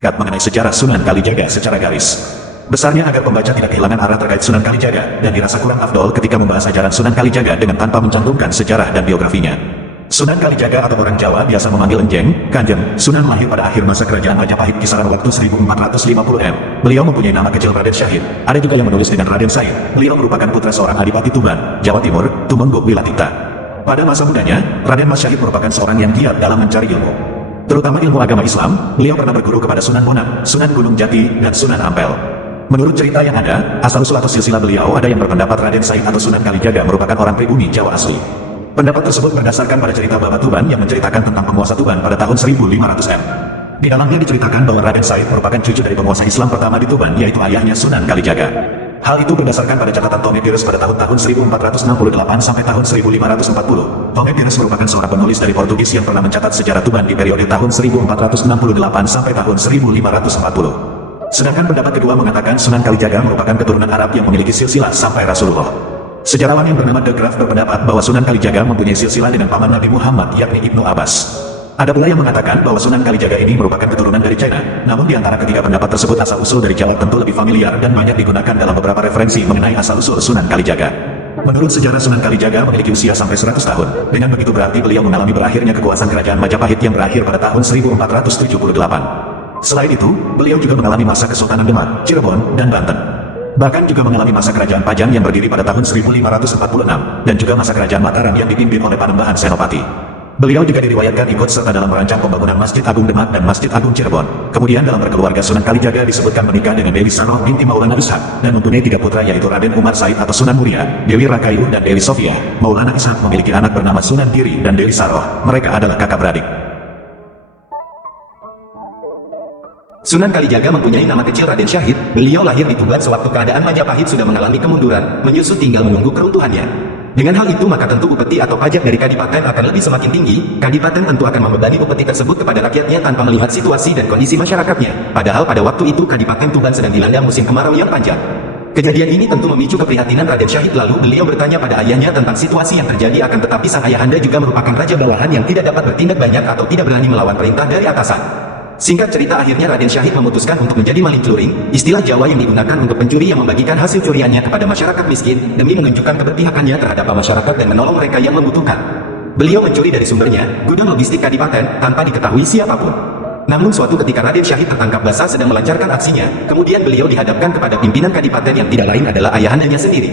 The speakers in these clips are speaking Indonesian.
Mengenai sejarah Sunan Kalijaga secara garis besarnya agar pembaca tidak kehilangan arah terkait Sunan Kalijaga dan dirasa kurang afdol ketika membahas ajaran Sunan Kalijaga dengan tanpa mencantumkan sejarah dan biografinya. Sunan Kalijaga atau orang Jawa biasa memanggil Enjeng, Kanjeng, Sunan lahir pada akhir masa kerajaan Majapahit kisaran waktu 1450 M. Beliau mempunyai nama kecil Raden Syahid. Ada juga yang menulis dengan Raden Said. Beliau merupakan putra seorang Adipati Tuban, Jawa Timur, Tumenggung Wilatita. Pada masa mudanya, Raden Mas Syahid merupakan seorang yang giat dalam mencari ilmu, terutama ilmu agama Islam. Beliau pernah berguru kepada Sunan Bonang, Sunan Gunung Jati, dan Sunan Ampel. Menurut cerita yang ada, asal-usul atau silsilah beliau ada yang berpendapat Raden Said atau Sunan Kalijaga merupakan orang pribumi Jawa asli. Pendapat tersebut berdasarkan pada cerita Baba Tuban yang menceritakan tentang penguasa Tuban pada tahun 1500 M. Di dalamnya diceritakan bahwa Raden Said merupakan cucu dari penguasa Islam pertama di Tuban, yaitu ayahnya Sunan Kalijaga. Hal itu berdasarkan pada catatan Tome Pires pada tahun 1468 sampai tahun 1540. Tome Pires merupakan seorang penulis dari Portugis yang pernah mencatat sejarah Tuban di periode tahun 1468 sampai tahun 1540. Sedangkan pendapat kedua mengatakan Sunan Kalijaga merupakan keturunan Arab yang memiliki silsilah sampai Rasulullah. Sejarawan yang bernama De Graaf berpendapat bahwa Sunan Kalijaga mempunyai silsilah dengan paman Nabi Muhammad yakni Ibnu Abbas. Ada pula yang mengatakan bahwa Sunan Kalijaga ini merupakan keturunan dari China. Namun di antara ketiga pendapat tersebut asal-usul dari Jawa tentu lebih familiar dan banyak digunakan dalam beberapa referensi mengenai asal-usul Sunan Kalijaga. Menurut sejarah Sunan Kalijaga memiliki usia sampai 100 tahun. Dengan begitu berarti beliau mengalami berakhirnya kekuasaan kerajaan Majapahit yang berakhir pada tahun 1478. Selain itu, beliau juga mengalami masa Kesultanan Demak, Cirebon, dan Banten. Bahkan juga mengalami masa kerajaan Pajang yang berdiri pada tahun 1546, dan juga masa kerajaan Mataram yang dipimpin oleh Panembahan Senopati. Beliau juga diriwayatkan ikut serta dalam merancang pembangunan Masjid Agung Demak dan Masjid Agung Cirebon. Kemudian dalam berkeluarga Sunan Kalijaga disebutkan menikah dengan Dewi Saroh binti Maulana Ishak, dan mempunyai 3 putra yaitu Raden Umar Said atau Sunan Muria, Dewi Rakayu, dan Dewi Sofia. Maulana Ishak memiliki anak bernama Sunan Giri dan Dewi Saroh. Mereka adalah kakak beradik. Sunan Kalijaga mempunyai nama kecil Raden Syahid. Beliau lahir di Tuban sewaktu keadaan Majapahit sudah mengalami kemunduran, menyusut tinggal menunggu keruntuhannya. Dengan hal itu maka tentu upeti atau pajak dari kadipaten akan lebih semakin tinggi. Kadipaten tentu akan membebani upeti tersebut kepada rakyatnya tanpa melihat situasi dan kondisi masyarakatnya. Padahal pada waktu itu Kadipaten Tuban sedang dilanda musim kemarau yang panjang. Kejadian ini tentu memicu keprihatinan Raden Syahid. Lalu beliau bertanya pada ayahnya tentang situasi yang terjadi, akan tetapi sang ayahanda juga merupakan raja bawahan yang tidak dapat bertindak banyak atau tidak berani melawan perintah dari atasan. Singkat cerita, akhirnya Raden Syahid memutuskan untuk menjadi maling celuring, istilah Jawa yang digunakan untuk pencuri yang membagikan hasil curiannya kepada masyarakat miskin demi menunjukkan keberpihakannya terhadap masyarakat dan menolong mereka yang membutuhkan. Beliau mencuri dari sumbernya, gudang logistik Kadipaten, tanpa diketahui siapapun. Namun suatu ketika Raden Syahid tertangkap basah sedang melancarkan aksinya, kemudian beliau dihadapkan kepada pimpinan Kadipaten yang tidak lain adalah ayahandanya sendiri.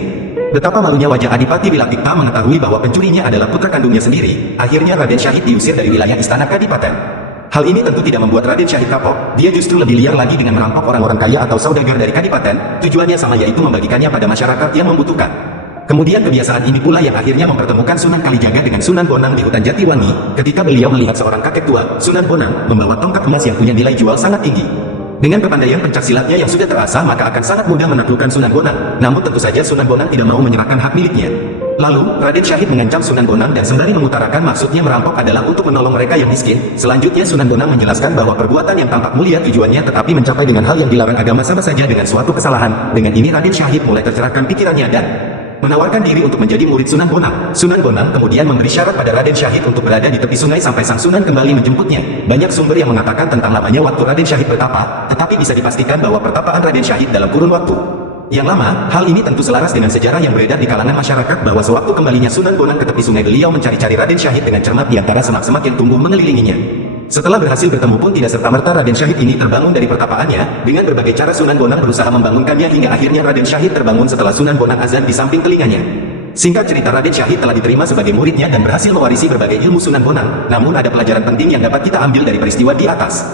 Betapa malunya wajah Adipati bila Pikta mengetahui bahwa pencurinya adalah putra kandungnya sendiri. Akhirnya Raden Syahid diusir dari wilayah istana Kadipaten. Hal ini tentu tidak membuat Raden Syahid kapok. Dia justru lebih liar lagi dengan merampok orang-orang kaya atau saudagar dari Kadipaten. Tujuannya sama, yaitu membagikannya pada masyarakat yang membutuhkan. Kemudian kebiasaan ini pula yang akhirnya mempertemukan Sunan Kalijaga dengan Sunan Bonang di hutan Jatiwangi. Ketika beliau melihat seorang kakek tua, Sunan Bonang, membawa tongkat emas yang punya nilai jual sangat tinggi. Dengan kepandaian pencaksilatnya yang sudah terasah, maka akan sangat mudah menaklukkan Sunan Bonang. Namun tentu saja Sunan Bonang tidak mau menyerahkan hak miliknya. Lalu, Raden Syahid mengancam Sunan Bonang dan sembari mengutarakan maksudnya merampok adalah untuk menolong mereka yang miskin. Selanjutnya Sunan Bonang menjelaskan bahwa perbuatan yang tampak mulia tujuannya tetapi mencapai dengan hal yang dilarang agama sama saja dengan suatu kesalahan. Dengan ini Raden Syahid mulai tercerahkan pikirannya dan menawarkan diri untuk menjadi murid Sunan Bonang. Sunan Bonang kemudian memberi syarat pada Raden Syahid untuk berada di tepi sungai sampai sang Sunan kembali menjemputnya. Banyak sumber yang mengatakan tentang lamanya waktu Raden Syahid bertapa, tetapi bisa dipastikan bahwa pertapaan Raden Syahid dalam kurun waktu yang lama. Hal ini tentu selaras dengan sejarah yang beredar di kalangan masyarakat bahwa sewaktu kembalinya Sunan Bonang ke tepi sungai, beliau mencari-cari Raden Syahid dengan cermat di antara semak-semak yang tumbuh mengelilinginya. Setelah berhasil bertemu pun tidak serta-merta Raden Syahid ini terbangun dari pertapaannya. Dengan berbagai cara Sunan Bonang berusaha membangunkannya hingga akhirnya Raden Syahid terbangun setelah Sunan Bonang azan di samping telinganya. Singkat cerita, Raden Syahid telah diterima sebagai muridnya dan berhasil mewarisi berbagai ilmu Sunan Bonang. Namun ada pelajaran penting yang dapat kita ambil dari peristiwa di atas.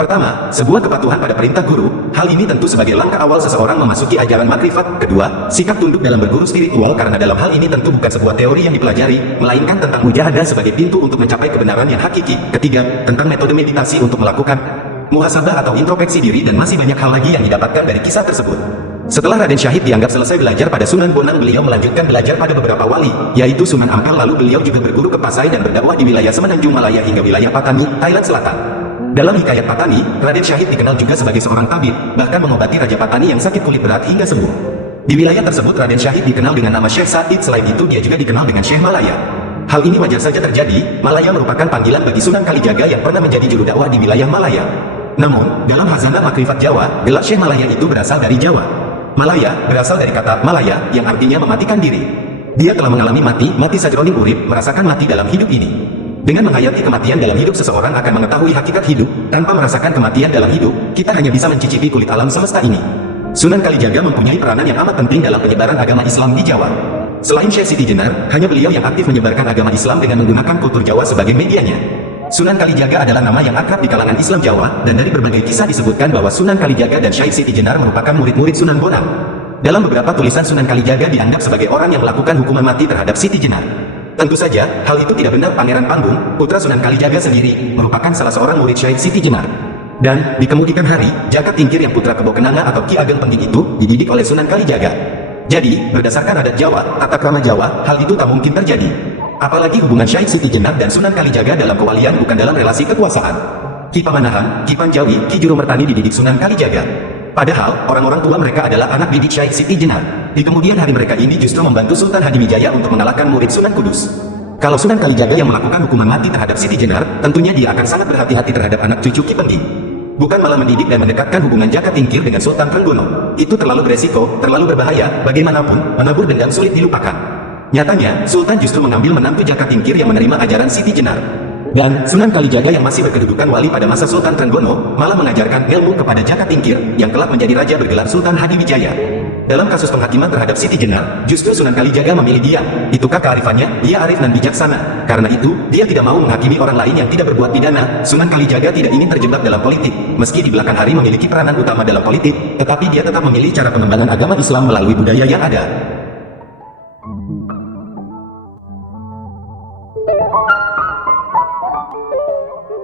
Pertama, sebuah kepatuhan pada perintah guru. Hal ini tentu sebagai langkah awal seseorang memasuki ajaran makrifat. Kedua, sikap tunduk dalam berguru spiritual, karena dalam hal ini tentu bukan sebuah teori yang dipelajari, melainkan tentang mujahadah sebagai pintu untuk mencapai kebenaran yang hakiki. Ketiga, tentang metode meditasi untuk melakukan muhasabah atau introspeksi diri, dan masih banyak hal lagi yang didapatkan dari kisah tersebut. Setelah Raden Syahid dianggap selesai belajar pada Sunan Bonang, beliau melanjutkan belajar pada beberapa wali, yaitu Sunan Ampel. Lalu beliau juga berguru ke Pasai dan berdakwah di wilayah Semenanjung Malaya hingga wilayah Patani, Thailand Selatan. Dalam hikayat Patani, Raden Syahid dikenal juga sebagai seorang tabib, bahkan mengobati Raja Patani yang sakit kulit berat hingga sembuh. Di wilayah tersebut Raden Syahid dikenal dengan nama Syekh Said. Selain itu dia juga dikenal dengan Syekh Malaya. Hal ini wajar saja terjadi. Malaya merupakan panggilan bagi Sunan Kalijaga yang pernah menjadi juru dakwah di wilayah Malaya. Namun, dalam Hazanah Makrifat Jawa, gelar Syekh Malaya itu berasal dari Jawa. Malaya berasal dari kata Malaya yang artinya mematikan diri. Dia telah mengalami mati sajroning urip, merasakan mati dalam hidup ini. Dengan menghayati kematian dalam hidup, seseorang akan mengetahui hakikat hidup. Tanpa merasakan kematian dalam hidup, kita hanya bisa mencicipi kulit alam semesta ini. Sunan Kalijaga mempunyai peranan yang amat penting dalam penyebaran agama Islam di Jawa. Selain Syekh Siti Jenar, hanya beliau yang aktif menyebarkan agama Islam dengan menggunakan kultur Jawa sebagai medianya. Sunan Kalijaga adalah nama yang akrab di kalangan Islam Jawa, dan dari berbagai kisah disebutkan bahwa Sunan Kalijaga dan Syekh Siti Jenar merupakan murid-murid Sunan Bonang. Dalam beberapa tulisan, Sunan Kalijaga dianggap sebagai orang yang melakukan hukuman mati terhadap Siti Jenar. Tentu saja, hal itu tidak benar. Pangeran Pambung, putra Sunan Kalijaga sendiri, merupakan salah seorang murid Syekh Siti Jenar. Dan, di kemudian hari, Jaka Tingkir yang putra Kebo Kenanga atau Ki Ageng Penting itu, dididik oleh Sunan Kalijaga. Jadi, berdasarkan adat Jawa, tata krama Jawa, hal itu tak mungkin terjadi. Apalagi hubungan Syekh Siti Jenar dan Sunan Kalijaga dalam kewalian bukan dalam relasi kekuasaan. Ki Pamanahan, Ki Panjawi, Ki Jurumertani dididik Sunan Kalijaga. Padahal, orang-orang tua mereka adalah anak didik Syekh Siti Jenar. Di kemudian hari mereka ini justru membantu Sultan Hadimijaya untuk mengalahkan murid Sunan Kudus. Kalau Sunan Kalijaga yang melakukan hukuman mati terhadap Siti Jenar, tentunya dia akan sangat berhati-hati terhadap anak cucu Ki Pending. Bukan malah mendidik dan mendekatkan hubungan Jaka Tingkir dengan Sultan Trenggono. Itu terlalu beresiko, terlalu berbahaya, bagaimanapun, menabur dendam sulit dilupakan. Nyatanya, Sultan justru mengambil menantu Jaka Tingkir yang menerima ajaran Siti Jenar. Dan, Sunan Kalijaga yang masih berkedudukan wali pada masa Sultan Trenggono, malah mengajarkan ilmu kepada Jaka Tingkir, yang kelak menjadi raja bergelar Sultan Hadiwijaya. Dalam kasus penghakiman terhadap Siti Jenar, justru Sunan Kalijaga memilih diam. Itukah kearifannya? Dia arif dan bijaksana. Karena itu, dia tidak mau menghakimi orang lain yang tidak berbuat pidana. Sunan Kalijaga tidak ingin terjebak dalam politik. Meski di belakang hari memiliki peranan utama dalam politik, tetapi dia tetap memilih cara pengembangan agama Islam melalui budaya yang ada.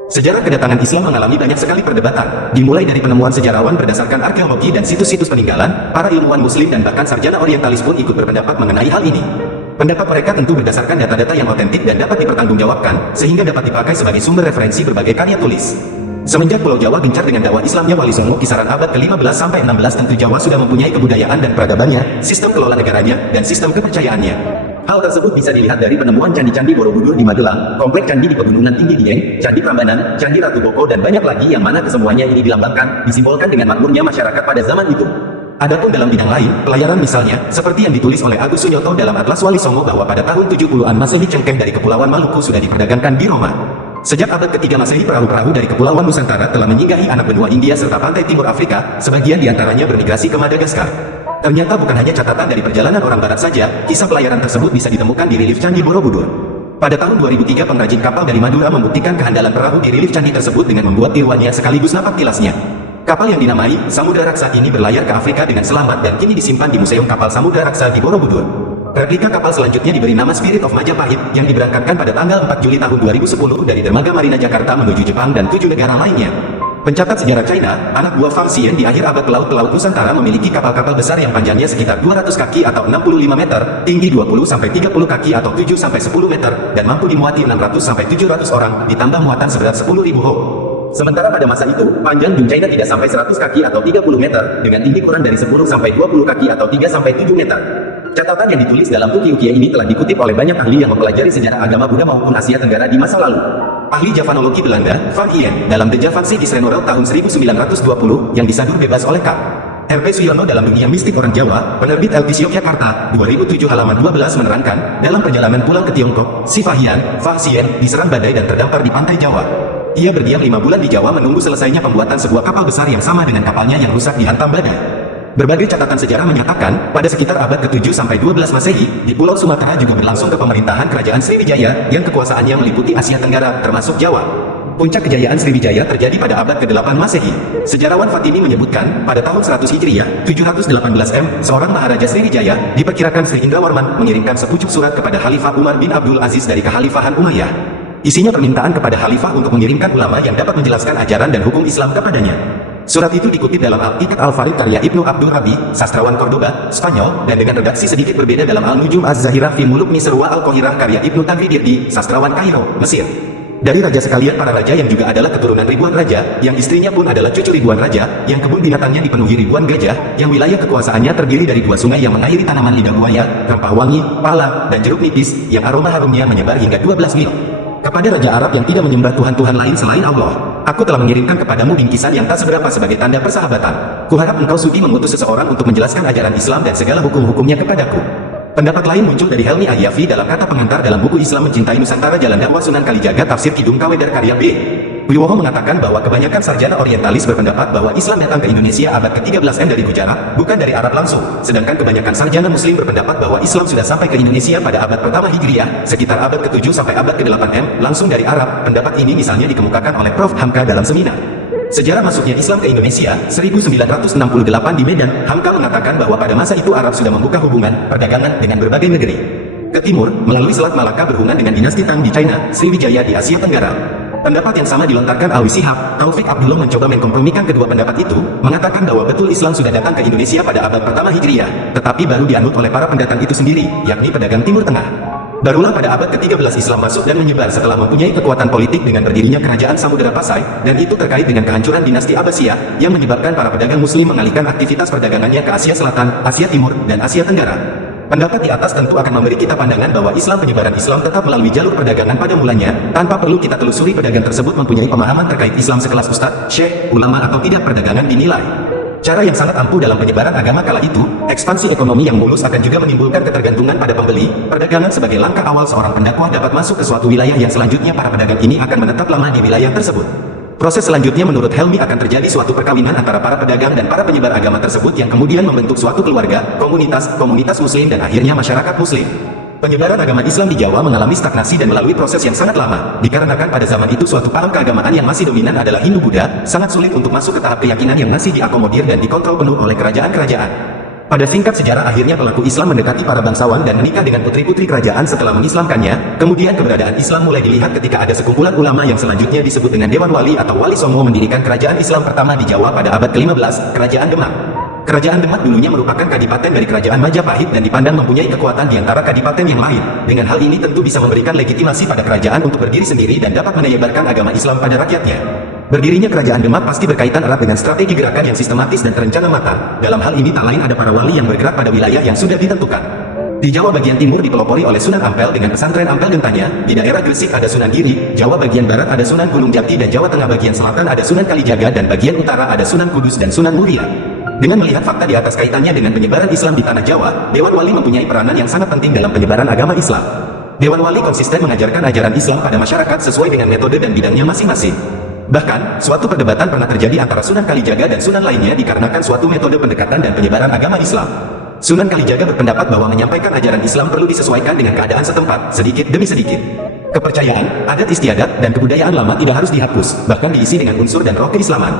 Sejarah kedatangan Islam mengalami banyak sekali perdebatan, dimulai dari penemuan sejarawan berdasarkan arkeologi dan situs-situs peninggalan, para ilmuwan muslim dan bahkan sarjana orientalis pun ikut berpendapat mengenai hal ini. Pendapat mereka tentu berdasarkan data-data yang otentik dan dapat dipertanggungjawabkan, sehingga dapat dipakai sebagai sumber referensi berbagai karya tulis. Semenjak Pulau Jawa gencar dengan dakwah Islamnya Wali Songo kisaran abad ke-15 sampai 16, tentu Jawa sudah mempunyai kebudayaan dan peradabannya, sistem kelola negaranya, dan sistem kepercayaannya. Hal tersebut bisa dilihat dari penemuan candi-candi Borobudur di Magelang, komplek candi di Pegunungan Tinggi Dieng, Candi Prambanan, Candi Ratu Boko, dan banyak lagi yang mana kesemuanya ini dilambangkan, disimbolkan dengan makmurnya masyarakat pada zaman itu. Adapun dalam bidang lain, pelayaran misalnya, seperti yang ditulis oleh Agus Sunyoto dalam Atlas Wali Songo bahwa pada tahun 70-an Masehi cengkeh dari Kepulauan Maluku sudah diperdagangkan di Roma. Sejak abad ketiga Masehi perahu-perahu dari Kepulauan Nusantara telah menyinggahi anak benua India serta pantai timur Afrika, sebagian diantaranya bermigrasi ke Madagaskar. Ternyata bukan hanya catatan dari perjalanan orang barat saja, kisah pelayaran tersebut bisa ditemukan di relief Candi Borobudur. Pada tahun 2003 pengrajin kapal dari Madura membuktikan kehandalan perahu di relief candi tersebut dengan membuat tiruannya sekaligus napak tilasnya. Kapal yang dinamai Samudra Raksa ini berlayar ke Afrika dengan selamat dan kini disimpan di Museum Kapal Samudra Raksa di Borobudur. Replika kapal selanjutnya diberi nama Spirit of Majapahit yang diberangkatkan pada tanggal 4 Juli tahun 2010 dari dermaga Marina Jakarta menuju Jepang dan 7 negara lainnya. Pencatat sejarah China, anak buah Fang Xian di akhir abad pelaut Nusantara memiliki kapal-kapal besar yang panjangnya sekitar 200 kaki atau 65 meter, tinggi 20-30 kaki atau 7-10 meter, dan mampu dimuati 600-700 orang, ditambah muatan seberat 10.000 ho. Sementara pada masa itu, panjang Dun China tidak sampai 100 kaki atau 30 meter, dengan tinggi kurang dari 10-20 kaki atau 3-7 meter. Catatan yang ditulis dalam ukiah-ukiah ini telah dikutip oleh banyak ahli yang mempelajari sejarah agama Buddha maupun Asia Tenggara di masa lalu. Ahli Javanologi Belanda, Van Hien, dalam The Javanse Israël tahun 1920, yang disadur bebas oleh K. R.P. Suyono dalam Dunia Mistik Orang Jawa, penerbit LPS Yogyakarta, 2007 halaman 12 menerangkan, dalam perjalanan pulang ke Tiongkok, si Van Hien, diserang badai dan terdampar di pantai Jawa. Ia berdiam 5 bulan di Jawa menunggu selesainya pembuatan sebuah kapal besar yang sama dengan kapalnya yang rusak dihantam badai. Berbagai catatan sejarah menyatakan, pada sekitar abad ke-7 sampai 12 Masehi, di Pulau Sumatera juga berlangsung kepemerintahan Kerajaan Sriwijaya yang kekuasaannya meliputi Asia Tenggara, termasuk Jawa. Puncak kejayaan Sriwijaya terjadi pada abad ke-8 Masehi. Sejarawan Fatimi menyebutkan, pada tahun 100 Hijriah, 718 M, seorang Maharaja Sriwijaya, diperkirakan Sri Indrawarman, mengirimkan sepucuk surat kepada Khalifah Umar bin Abdul Aziz dari Kekhalifahan Umayyah. Isinya permintaan kepada Khalifah untuk mengirimkan ulama yang dapat menjelaskan ajaran dan hukum Islam kepadanya. Surat itu dikutip dalam Al-Iqad Al-Farid karya Ibnu Abdul Rabi, sastrawan Cordoba, Spanyol, dan dengan redaksi sedikit berbeda dalam Al-Nujum Az-Zahirah fi Muluk Misrwa Al-Qahirah karya Ibnu Tagridirdi, sastrawan Kairo, Mesir. Dari raja sekalian para raja yang juga adalah keturunan ribuan raja, yang istrinya pun adalah cucu ribuan raja, yang kebun binatangnya dipenuhi ribuan gajah, yang wilayah kekuasaannya terdiri dari 2 sungai yang mengairi tanaman lidah buaya, rempah wangi, pala, dan jeruk nipis, yang aroma harumnya menyebar hingga 12 mil. Kepada raja Arab yang tidak menyembah Tuhan-Tuhan lain selain Allah. aku telah mengirimkan kepadamu bingkisan yang tak seberapa sebagai tanda persahabatan. Kuharap engkau sudi mengutus seseorang untuk menjelaskan ajaran Islam dan segala hukum-hukumnya kepadaku. Pendapat lain muncul dari Helmi Ahyafi dalam kata pengantar dalam buku Islam Mencintai Nusantara Jalan Dakwah Sunan Kalijaga Tafsir Kidung Kawedar karya B. Wiwoho mengatakan bahwa kebanyakan sarjana orientalis berpendapat bahwa Islam datang ke Indonesia abad ke-13 dari Gujarat, bukan dari Arab langsung. Sedangkan kebanyakan sarjana muslim berpendapat bahwa Islam sudah sampai ke Indonesia pada abad pertama Hijriah, sekitar abad ke-7 sampai abad ke-8 langsung dari Arab. Pendapat ini misalnya dikemukakan oleh Prof. Hamka dalam seminar Sejarah Masuknya Islam ke Indonesia, 1968 di Medan. Hamka mengatakan bahwa pada masa itu Arab sudah membuka hubungan perdagangan dengan berbagai negeri. Ke timur, melalui Selat Malaka berhubungan dengan dinasti Tang di China, Sriwijaya di Asia Tenggara. Pendapat yang sama dilontarkan Alwi Shihab. Taufik Abdullah mencoba mengkompromikan kedua pendapat itu, mengatakan bahwa betul Islam sudah datang ke Indonesia pada abad pertama Hijriah, tetapi baru dianut oleh para pendatang itu sendiri, yakni pedagang Timur Tengah. Barulah pada abad ke-13 Islam masuk dan menyebar setelah mempunyai kekuatan politik dengan berdirinya kerajaan Samudera Pasai, dan itu terkait dengan kehancuran dinasti Abbasiyah, yang menyebabkan para pedagang muslim mengalihkan aktivitas perdagangannya ke Asia Selatan, Asia Timur, dan Asia Tenggara. Pendapat di atas tentu akan memberi kita pandangan bahwa penyebaran Islam tetap melalui jalur perdagangan pada mulanya, tanpa perlu kita telusuri pedagang tersebut mempunyai pemahaman terkait Islam sekelas ustadz, syekh, ulama atau tidak. Perdagangan dinilai cara yang sangat ampuh dalam penyebaran agama kala itu. Ekspansi ekonomi yang mulus akan juga menimbulkan ketergantungan pada pembeli. Perdagangan sebagai langkah awal seorang pendakwah dapat masuk ke suatu wilayah yang selanjutnya para pedagang ini akan menetap lama di wilayah tersebut. Proses selanjutnya menurut Helmi akan terjadi suatu perkawinan antara para pedagang dan para penyebar agama tersebut yang kemudian membentuk suatu keluarga, komunitas muslim dan akhirnya masyarakat muslim. Penyebaran agama Islam di Jawa mengalami stagnasi dan melalui proses yang sangat lama, dikarenakan pada zaman itu suatu paham keagamaan yang masih dominan adalah Hindu-Buddha, sangat sulit untuk masuk ke tahap keyakinan yang masih diakomodir dan dikontrol penuh oleh kerajaan-kerajaan. Pada singkat sejarah akhirnya pelaku Islam mendekati para bangsawan dan menikah dengan putri-putri kerajaan setelah mengislamkannya. Kemudian keberadaan Islam mulai dilihat ketika ada sekumpulan ulama yang selanjutnya disebut dengan Dewan Wali atau Wali Songo mendirikan kerajaan Islam pertama di Jawa pada abad ke-15, Kerajaan Demak. Kerajaan Demak dulunya merupakan kadipaten dari Kerajaan Majapahit dan dipandang mempunyai kekuatan di antara kadipaten yang lain. Dengan hal ini tentu bisa memberikan legitimasi pada kerajaan untuk berdiri sendiri dan dapat menyebarkan agama Islam pada rakyatnya. Berdirinya Kerajaan Demak pasti berkaitan erat dengan strategi gerakan yang sistematis dan terencana matang. Dalam hal ini tak lain ada para wali yang bergerak pada wilayah yang sudah ditentukan. Di Jawa bagian timur dipelopori oleh Sunan Ampel dengan pesantren Ampel Gentanya, di daerah Gresik ada Sunan Giri, Jawa bagian barat ada Sunan Gunung Jati dan Jawa Tengah bagian selatan ada Sunan Kalijaga dan bagian utara ada Sunan Kudus dan Sunan Muria. Dengan melihat fakta di atas kaitannya dengan penyebaran Islam di tanah Jawa, Dewan Wali mempunyai peranan yang sangat penting dalam penyebaran agama Islam. Dewan Wali konsisten mengajarkan ajaran Islam pada masyarakat sesuai dengan metode dan bidangnya masing-masing. Bahkan, suatu perdebatan pernah terjadi antara Sunan Kalijaga dan Sunan lainnya dikarenakan suatu metode pendekatan dan penyebaran agama Islam. Sunan Kalijaga berpendapat bahwa menyampaikan ajaran Islam perlu disesuaikan dengan keadaan setempat, sedikit demi sedikit. Kepercayaan, adat istiadat, dan kebudayaan lama tidak harus dihapus, bahkan diisi dengan unsur dan roh keislaman.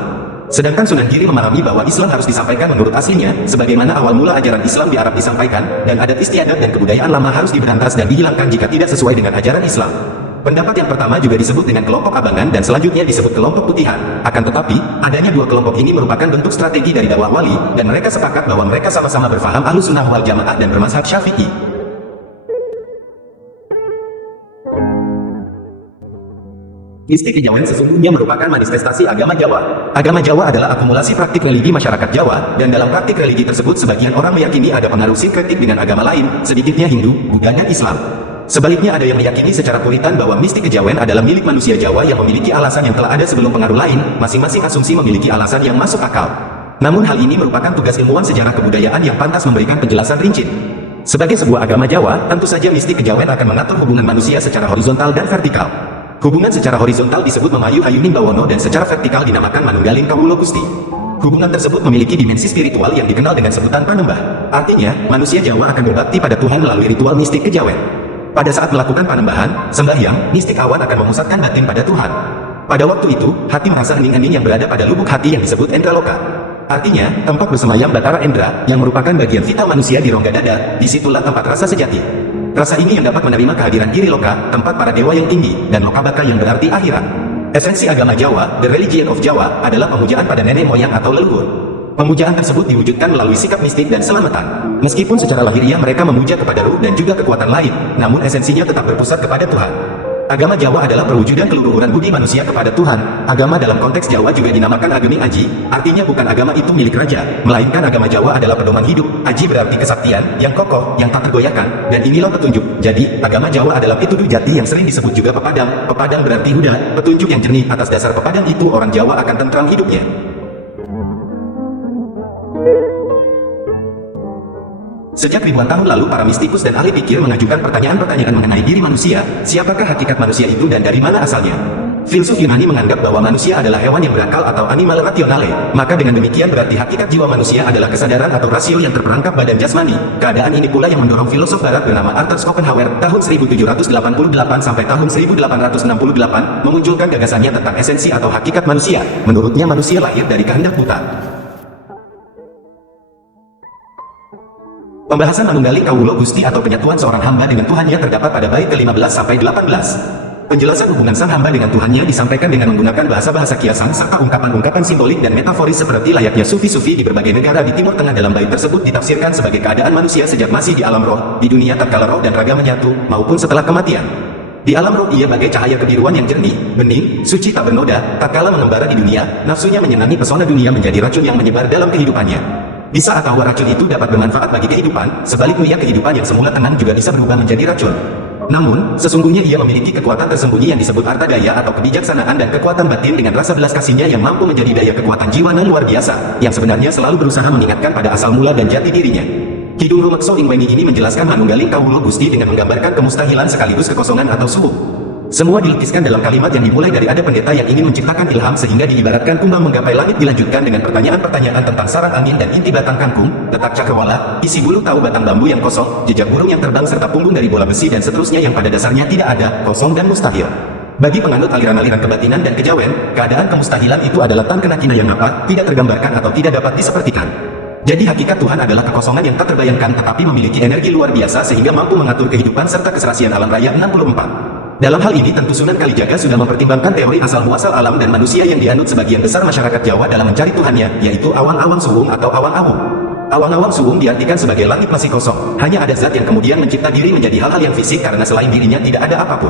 Sedangkan Sunan Giri memahami bahwa Islam harus disampaikan menurut aslinya, sebagaimana awal mula ajaran Islam di Arab disampaikan, dan adat istiadat dan kebudayaan lama harus diberantas dan dihilangkan jika tidak sesuai dengan ajaran Islam. Pendapat yang pertama juga disebut dengan kelompok abangan dan selanjutnya disebut kelompok putihan. Akan tetapi, adanya dua kelompok ini merupakan bentuk strategi dari dakwah wali, dan mereka sepakat bahwa mereka sama-sama berfaham Ahlussunnah wal Jamaah dan bermazhab Syafi'i. Mistik kejawen sesungguhnya merupakan manifestasi agama Jawa. Agama Jawa adalah akumulasi praktik religi masyarakat Jawa, dan dalam praktik religi tersebut sebagian orang meyakini ada pengaruh sinkretik dengan agama lain, sedikitnya Hindu, Buddha dan Islam. Sebaliknya ada yang meyakini secara puritan bahwa mistik kejawen adalah milik manusia Jawa yang memiliki alasan yang telah ada sebelum pengaruh lain, masing-masing asumsi memiliki alasan yang masuk akal. Namun hal ini merupakan tugas ilmuwan sejarah kebudayaan yang pantas memberikan penjelasan rinci. Sebagai sebuah agama Jawa, tentu saja mistik kejawen akan mengatur hubungan manusia secara horizontal dan vertikal. Hubungan secara horizontal disebut Memayu Hayuning Bawono dan secara vertikal dinamakan Manunggaling Kawulo Gusti. Hubungan tersebut memiliki dimensi spiritual yang dikenal dengan sebutan panembah. Artinya, manusia Jawa akan berbakti pada Tuhan melalui ritual mistik kejawen. Pada saat melakukan panembahan, sembahyang, mistik awan akan memusatkan batin pada Tuhan. Pada waktu itu, hati merasa hening-hening yang berada pada lubuk hati yang disebut Endra Loka. Artinya, tempat bersemayam Batara Endra, yang merupakan bagian vital manusia di rongga dada, disitulah tempat rasa sejati. Rasa ini yang dapat menerima kehadiran Giri Loka, tempat para dewa yang tinggi, dan Loka Baka yang berarti akhirat. Esensi agama Jawa, the religion of Jawa, adalah pemujaan pada nenek moyang atau leluhur. Pemujaan tersebut diwujudkan melalui sikap mistik dan selamatan. Meskipun secara lahiriah mereka memuja kepada ruh dan juga kekuatan lain, namun esensinya tetap berpusat kepada Tuhan. Agama Jawa adalah perwujudan keluhuran budi manusia kepada Tuhan. Agama dalam konteks Jawa juga dinamakan Agemi Aji, artinya bukan agama itu milik raja, melainkan agama Jawa adalah pedoman hidup. Aji berarti kesaktian, yang kokoh, yang tak tergoyahkan, dan inilah petunjuk. Jadi, agama Jawa adalah pituduh jati yang sering disebut juga pepadang. Pepadang berarti huda, petunjuk yang jernih. Atas dasar pepadang itu orang Jawa akan tentram hidupnya. Sejak ribuan tahun lalu para mistikus dan ahli pikir mengajukan pertanyaan-pertanyaan mengenai diri manusia, siapakah hakikat manusia itu dan dari mana asalnya? Filsuf Yunani menganggap bahwa manusia adalah hewan yang berakal atau animal rationale, maka dengan demikian berarti hakikat jiwa manusia adalah kesadaran atau rasio yang terperangkap badan jasmani. Keadaan ini pula yang mendorong filosof barat bernama Arthur Schopenhauer tahun 1788 sampai tahun 1868 memunculkan gagasannya tentang esensi atau hakikat manusia. Menurutnya manusia lahir dari kehendak buta. Pembahasan manunggaling kawula Gusti atau penyatuan seorang hamba dengan Tuhannya terdapat pada bait ke-15 sampai 18. Penjelasan hubungan sang hamba dengan Tuhannya disampaikan dengan menggunakan bahasa-bahasa kiasan serta ungkapan-ungkapan simbolik dan metaforis seperti layaknya sufi-sufi di berbagai negara di Timur Tengah. Dalam bait tersebut ditafsirkan sebagai keadaan manusia sejak masih di alam roh, di dunia tatkala roh dan raga menyatu, maupun setelah kematian. Di alam roh ia bagai cahaya kebiruan yang jernih, bening, suci tak bernoda. Tatkala mengembara di dunia, nafsunya menyenangi pesona dunia menjadi racun yang menyebar dalam kehidupannya. Bisa atau racun itu dapat bermanfaat bagi kehidupan, sebaliknya kehidupan yang semula tenang juga bisa berubah menjadi racun. Namun, sesungguhnya ia memiliki kekuatan tersembunyi yang disebut harta daya atau kebijaksanaan dan kekuatan batin dengan rasa belas kasihnya yang mampu menjadi daya kekuatan jiwa yang luar biasa, yang sebenarnya selalu berusaha mengingatkan pada asal mula dan jati dirinya. Kidung Rumekso Ingwengi ini menjelaskan manunggaling kawula Gusti dengan menggambarkan kemustahilan sekaligus kekosongan atau subuh. Semua dilukiskan dalam kalimat yang dimulai dari ada pendeta yang ingin menciptakan ilham sehingga diibaratkan kumbang menggapai langit, dilanjutkan dengan pertanyaan-pertanyaan tentang sarang angin dan inti batang kangkung, letak cakrawala, isi bulu tahu batang bambu yang kosong, jejak burung yang terbang serta punggung dari bola besi dan seterusnya yang pada dasarnya tidak ada, kosong dan mustahil. Bagi penganut aliran-aliran kebatinan dan kejawen, keadaan kemustahilan itu adalah tan kena kina yang apa, tidak tergambarkan atau tidak dapat disepertikan. Jadi hakikat Tuhan adalah kekosongan yang tak terbayangkan tetapi memiliki energi luar biasa sehingga mampu mengatur kehidupan serta keserasian alam raya 64. Dalam hal ini tentu Sunan Kalijaga sudah mempertimbangkan teori asal-muasal alam dan manusia yang dianut sebagian besar masyarakat Jawa dalam mencari Tuhannya, yaitu awang-awang suwung atau awang-awung. Awang-awang suwung diartikan sebagai langit masih kosong, hanya ada zat yang kemudian mencipta diri menjadi hal-hal yang fisik karena selain dirinya tidak ada apapun.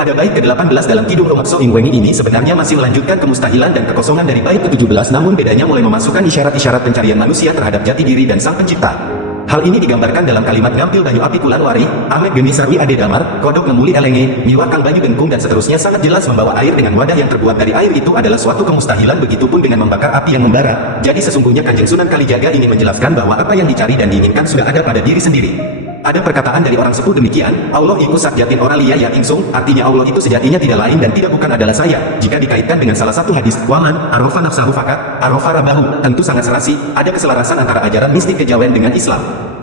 Pada bait ke-18 dalam Kidung Rumekso Ingwengi ini sebenarnya masih melanjutkan kemustahilan dan kekosongan dari bait ke-17, namun bedanya mulai memasukkan isyarat-isyarat pencarian manusia terhadap jati diri dan sang pencipta. Hal ini digambarkan dalam kalimat ngampil banyu api kulan wari, amek gemi sarwi ade damar, kodok ngemuli elenge, miwakang banyu gengkung dan seterusnya sangat jelas membawa air dengan wadah yang terbuat dari air itu adalah suatu kemustahilan, begitupun dengan membakar api yang membara. Jadi sesungguhnya Kanjeng Sunan Kalijaga ini menjelaskan bahwa apa yang dicari dan diinginkan sudah ada pada diri sendiri. Ada perkataan dari orang sepuh demikian, Allah iku sakjatin ora liya ya ingsung, artinya Allah itu sejatinya tidak lain dan tidak bukan adalah saya. Jika dikaitkan dengan salah satu hadis, waman, arofa nafsahu fakat, arofa rabahu, tentu sangat serasi, ada keselarasan antara ajaran mistik kejawen dengan Islam.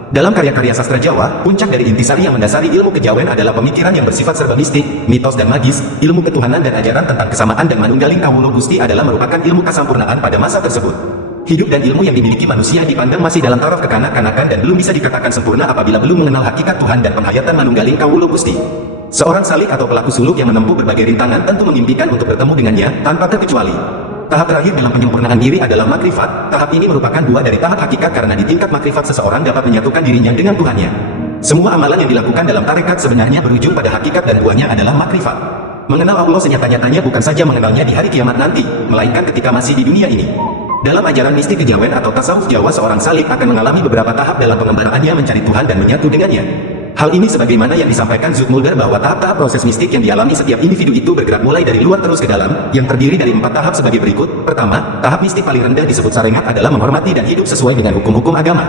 Dalam karya-karya sastra Jawa, puncak dari intisari yang mendasari ilmu kejawen adalah pemikiran yang bersifat serba mistik, mitos dan magis. Ilmu ketuhanan dan ajaran tentang kesamaan dan manunggaling kawula Gusti adalah merupakan ilmu kesampurnaan pada masa tersebut. Hidup dan ilmu yang dimiliki manusia dipandang masih dalam taraf kekanak-kanakan dan belum bisa dikatakan sempurna apabila belum mengenal hakikat Tuhan dan penghayatan manunggaling kawula Gusti. Seorang salik atau pelaku suluk yang menempuh berbagai rintangan tentu memimpikan untuk bertemu dengannya tanpa terkecuali. Tahap terakhir dalam penyempurnaan diri adalah makrifat. Tahap ini merupakan dua dari tahap hakikat karena di tingkat makrifat seseorang dapat menyatukan dirinya dengan Tuhannya. Semua amalan yang dilakukan dalam tarekat sebenarnya berujung pada hakikat dan buahnya adalah makrifat. Mengenal Allah senyata-nyatanya bukan saja mengenalnya di hari kiamat nanti, melainkan ketika masih di dunia ini. Dalam ajaran mistik kejawen atau tasawuf Jawa, seorang salik akan mengalami beberapa tahap dalam pengembaraannya mencari Tuhan dan menyatu dengannya. Hal ini sebagaimana yang disampaikan Zoetmulder bahwa tahap-tahap proses mistik yang dialami setiap individu itu bergerak mulai dari luar terus ke dalam, yang terdiri dari 4 tahap sebagai berikut. Pertama, tahap mistik paling rendah disebut sarengat adalah menghormati dan hidup sesuai dengan hukum-hukum agama.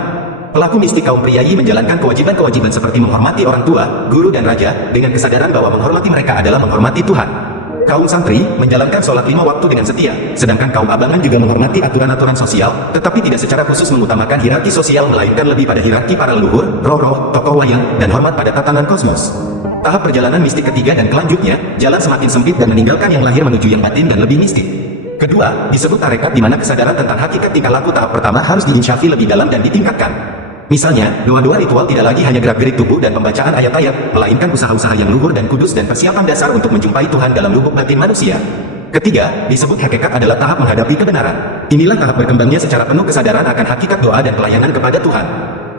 Pelaku mistik kaum priayi menjalankan kewajiban-kewajiban seperti menghormati orang tua, guru dan raja, dengan kesadaran bahwa menghormati mereka adalah menghormati Tuhan. Kaum santri menjalankan sholat 5 waktu dengan setia, sedangkan kaum abangan juga menghormati aturan-aturan sosial, tetapi tidak secara khusus mengutamakan hierarki sosial melainkan lebih pada hierarki para leluhur, roh-roh, tokoh wayang, dan hormat pada tatanan kosmos. Tahap perjalanan mistik ketiga dan kelanjutnya, jalan semakin sempit dan meninggalkan yang lahir menuju yang batin dan lebih mistik. Kedua, disebut tarekat di mana kesadaran tentang hakikat tingkah laku tahap pertama harus diinsyafi lebih dalam dan ditingkatkan. Misalnya, doa-doa ritual tidak lagi hanya gerak-gerik tubuh dan pembacaan ayat-ayat, melainkan usaha-usaha yang luhur dan kudus dan persiapan dasar untuk menjumpai Tuhan dalam lubuk batin manusia. Ketiga, disebut hakikat adalah tahap menghadapi kebenaran. Inilah tahap berkembangnya secara penuh kesadaran akan hakikat doa dan pelayanan kepada Tuhan.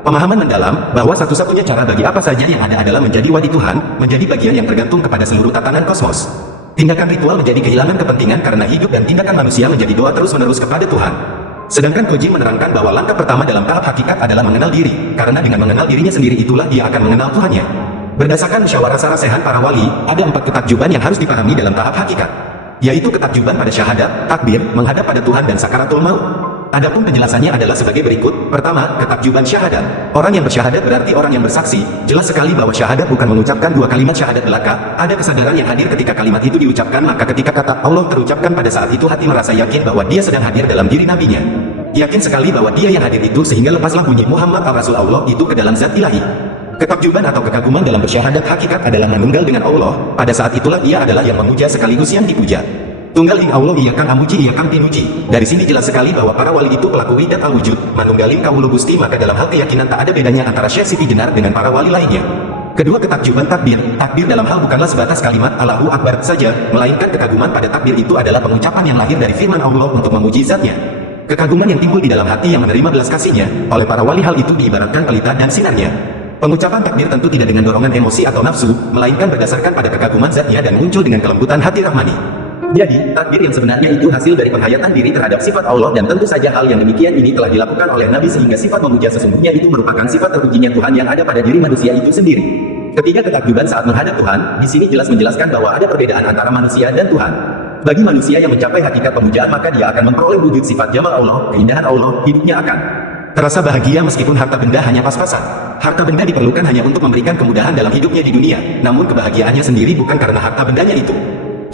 Pemahaman mendalam bahwa satu-satunya cara bagi apa saja yang ada adalah menjadi wadi Tuhan, menjadi bagian yang tergantung kepada seluruh tatanan kosmos. Tindakan ritual menjadi kehilangan kepentingan karena hidup dan tindakan manusia menjadi doa terus-menerus kepada Tuhan. Sedangkan Koji menerangkan bahwa langkah pertama dalam tahap hakikat adalah mengenal diri, karena dengan mengenal dirinya sendiri itulah dia akan mengenal Tuhannya. Berdasarkan musyawarah sarasehan para wali, ada 4 ketakjuban yang harus dipahami dalam tahap hakikat, yaitu ketakjuban pada syahadat, takbir, menghadap pada Tuhan dan sakaratul maut. Adapun penjelasannya adalah sebagai berikut. Pertama, ketakjuban syahadat. Orang yang bersyahadat berarti orang yang bersaksi. Jelas sekali bahwa syahadat bukan mengucapkan 2 kalimat syahadat belaka. Ada kesadaran yang hadir ketika kalimat itu diucapkan, maka ketika kata Allah terucapkan pada saat itu hati merasa yakin bahwa dia sedang hadir dalam diri nabinya. Yakin sekali bahwa dia yang hadir itu sehingga lepaslah bunyi Muhammad al-Rasul Allah itu ke dalam zat ilahi. Ketakjuban atau kekaguman dalam bersyahadat hakikat adalah menunggal dengan Allah. Pada saat itulah dia adalah yang memuja sekaligus yang dipuja. Tunggal ing Allah iya kang amuji iya kang pinuji. Dari sini jelas sekali bahwa para wali itu pelaku widat al-wujud, manunggalin kawulu gusti, maka dalam hal keyakinan tak ada bedanya antara Syekh Siti Jenar dengan para wali lainnya. Kedua, ketakjuban takbir. Takbir dalam hal bukanlah sebatas kalimat Allahu Akbar saja, melainkan kekaguman pada takbir itu adalah pengucapan yang lahir dari firman Allah untuk memuji zatnya. Kekaguman yang timbul di dalam hati yang menerima belas kasihnya. Oleh para wali hal itu diibaratkan pelita dan sinarnya. Pengucapan takbir tentu tidak dengan dorongan emosi atau nafsu, melainkan berdasarkan pada kekaguman zatnya dan muncul dengan kelembutan hati rahmani. Jadi, takbir yang sebenarnya itu hasil dari penghayatan diri terhadap sifat Allah, dan tentu saja hal yang demikian ini telah dilakukan oleh Nabi sehingga sifat memuja sesungguhnya itu merupakan sifat terpujinya Tuhan yang ada pada diri manusia itu sendiri. Ketiga, ketakjuban saat menghadap Tuhan. Di sini jelas menjelaskan bahwa ada perbedaan antara manusia dan Tuhan. Bagi manusia yang mencapai hakikat pemujaan, maka dia akan memperoleh wujud sifat jamal Allah, keindahan Allah, hidupnya akan terasa bahagia meskipun harta benda hanya pas-pasan. Harta benda diperlukan hanya untuk memberikan kemudahan dalam hidupnya di dunia, namun kebahagiaannya sendiri bukan karena harta bendanya itu.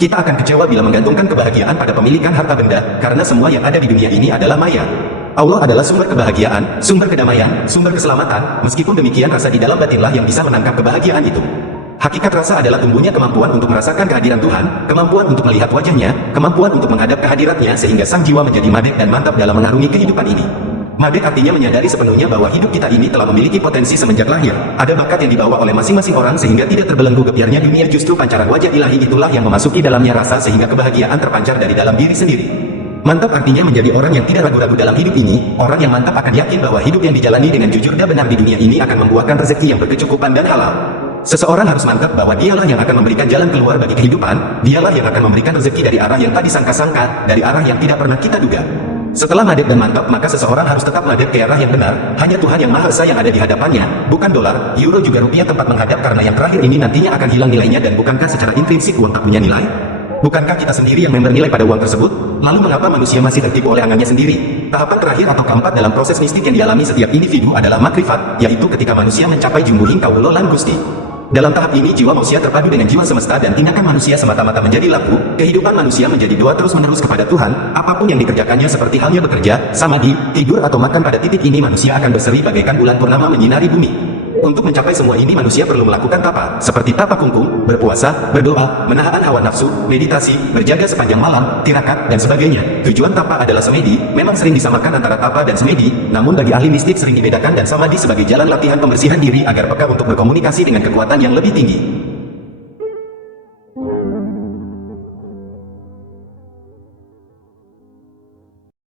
Kita akan kecewa bila menggantungkan kebahagiaan pada pemilikan harta benda, karena semua yang ada di dunia ini adalah maya. Allah adalah sumber kebahagiaan, sumber kedamaian, sumber keselamatan. Meskipun demikian, rasa di dalam batinlah yang bisa menangkap kebahagiaan itu. Hakikat rasa adalah tumbuhnya kemampuan untuk merasakan kehadiran Tuhan, kemampuan untuk melihat wajahnya, kemampuan untuk menghadap kehadiratnya sehingga sang jiwa menjadi madek dan mantap dalam mengarungi kehidupan ini. Madek artinya menyadari sepenuhnya bahwa hidup kita ini telah memiliki potensi semenjak lahir. Ada bakat yang dibawa oleh masing-masing orang sehingga tidak terbelenggu gebiarnya dunia, justru pancaran wajah ilahi itulah yang memasuki dalamnya rasa sehingga kebahagiaan terpancar dari dalam diri sendiri. Mantap artinya menjadi orang yang tidak ragu-ragu dalam hidup ini. Orang yang mantap akan yakin bahwa hidup yang dijalani dengan jujur dan benar di dunia ini akan membuahkan rezeki yang berkecukupan dan halal. Seseorang harus mantap bahwa dialah yang akan memberikan jalan keluar bagi kehidupan, dialah yang akan memberikan rezeki dari arah yang tak disangka-sangka, dari arah yang tidak pernah kita duga. Setelah madep dan mantap, maka seseorang harus tetap madep ke arah yang benar. Hanya Tuhan yang Maha Esa yang ada di hadapannya, bukan dolar, euro juga rupiah tempat menghadap, karena yang terakhir ini nantinya akan hilang nilainya. Dan bukankah secara intrinsik uang tak punya nilai? Bukankah kita sendiri yang memberi nilai pada uang tersebut? Lalu mengapa manusia masih tertipu oleh angannya sendiri? Tahapan terakhir atau keempat dalam proses mistik yang dialami setiap individu adalah makrifat, yaitu ketika manusia mencapai jumbuhing kawula lan gusti. Dalam tahap ini jiwa manusia terpadu dengan jiwa semesta dan tindakan manusia semata-mata menjadi laku. Kehidupan manusia menjadi doa terus-menerus kepada Tuhan. Apapun yang dikerjakannya seperti halnya bekerja, samadhi, tidur atau makan, pada titik ini manusia akan berseri bagaikan bulan purnama menyinari bumi. Untuk mencapai semua ini manusia perlu melakukan tapa, seperti tapa kungkung, berpuasa, berdoa, menahan hawa nafsu, meditasi, berjaga sepanjang malam, tirakat, dan sebagainya. Tujuan tapa adalah semedi. Memang sering disamakan antara tapa dan semedi, namun bagi ahli mistik sering dibedakan dan samadhi sebagai jalan latihan pembersihan diri agar peka untuk berkomunikasi dengan kekuatan yang lebih tinggi.